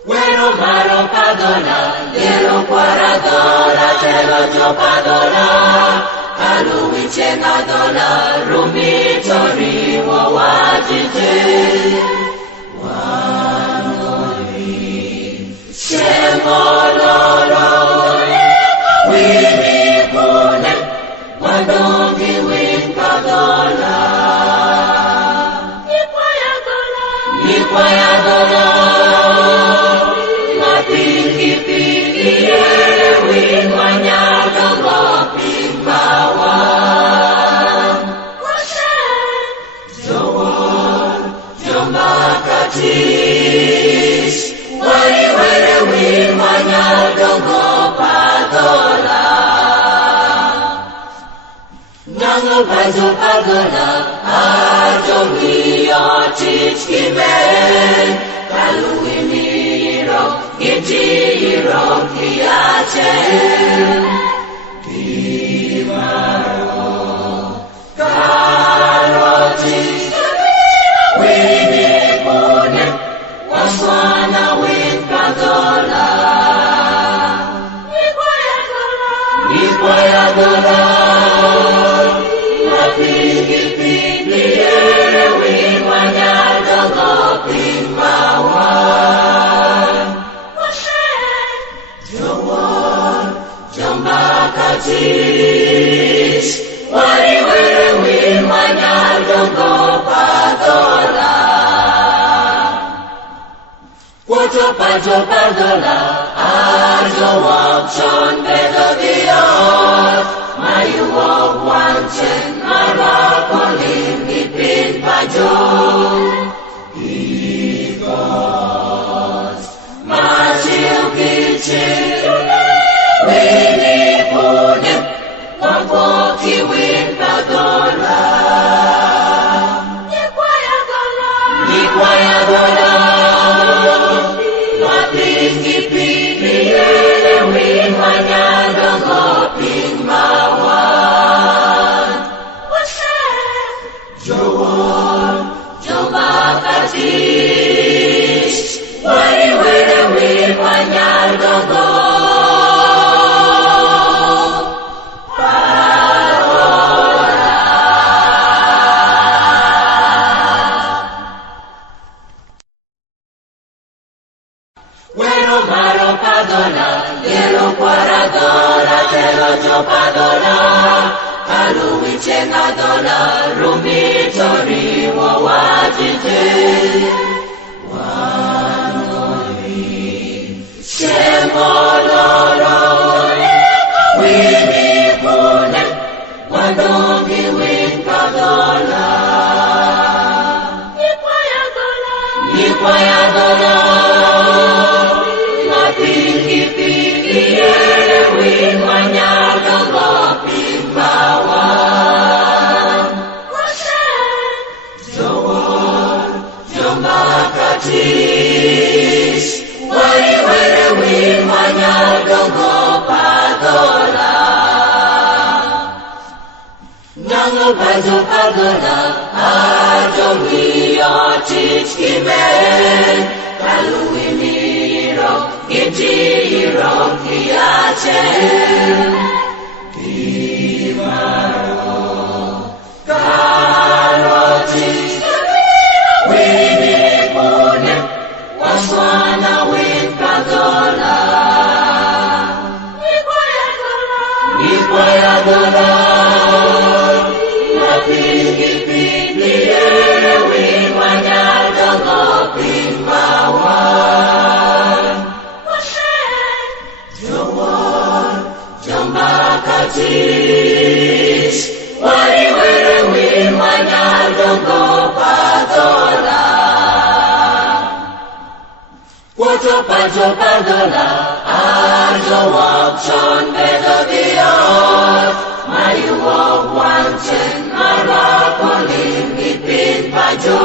Bueno malo padola, yelo kwaradola, telo jopadola, aluiche nadola, rumi tori wo wajije. Wanoli, shemololo, wini kune, wadongi winkadola. Nikwaya dola. Pazo pagola, ajo mio chichime, kalui miro, gijiro kiache. Kimaro, karoti, wini kone, waswana win pagola. Nikwaya dola. Pajo padola, ajo wapchon bedo dios, mayu wap wanchen, marakolim ipin pajo. Ikos, machil kichin, wini punim, wapoki win padola. Nikwaya dola. Bueno malo padola, yelo kwaradola, telo jopadola, aluiche nadola, rumi tori wo wajije. Wanoli, shemololo, wini kune, wadongi winkadola. Nikwaya dola. Pajo pagola, ajo mio chichime, kalui miro, gijiro kiache. Kimaro, karoti, wini kune, waswana win pagola. Nikwaya dola. Pajo padola, ajo wapchon bedo dios, mayu wap wanchen, marakolim ipin pajo.